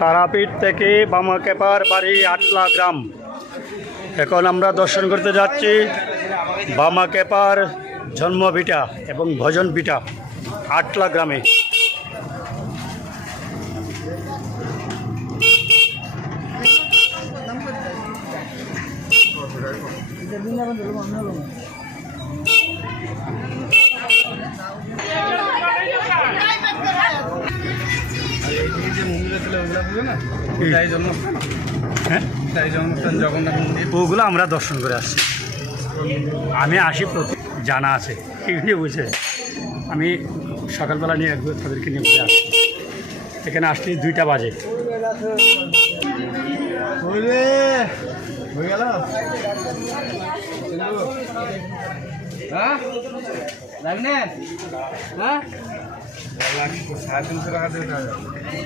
তারাপীঠ থেকে বামাকেপার বাড়ি আটলা গ্রাম। এখন আমরা দর্শন করতে যাচ্ছি বামাকেপার জন্মভিটা এবং ভজন ভিটা আটলা গ্রামে। ছিল ওগুলো বুঝে না? তাই জন্মস্থান হ্যাঁ? তাই জন্মস্থান জগন্নাথ মন্দির। ওগুলো আমরা দর্শন করে আসছি। আমি আসি প্রতি জানা আছে। এগুলি বুঝে আমি সকালবেলা নিয়ে একবার তাদেরকে নিয়ে ঘুরে আসছি। এখানে আসলে দুইটা বাজে। হয়ে গেল? হ্যাঁ? লাগলেন হ্যাঁ? সাড়ে তিনশো টাকা দিয়ে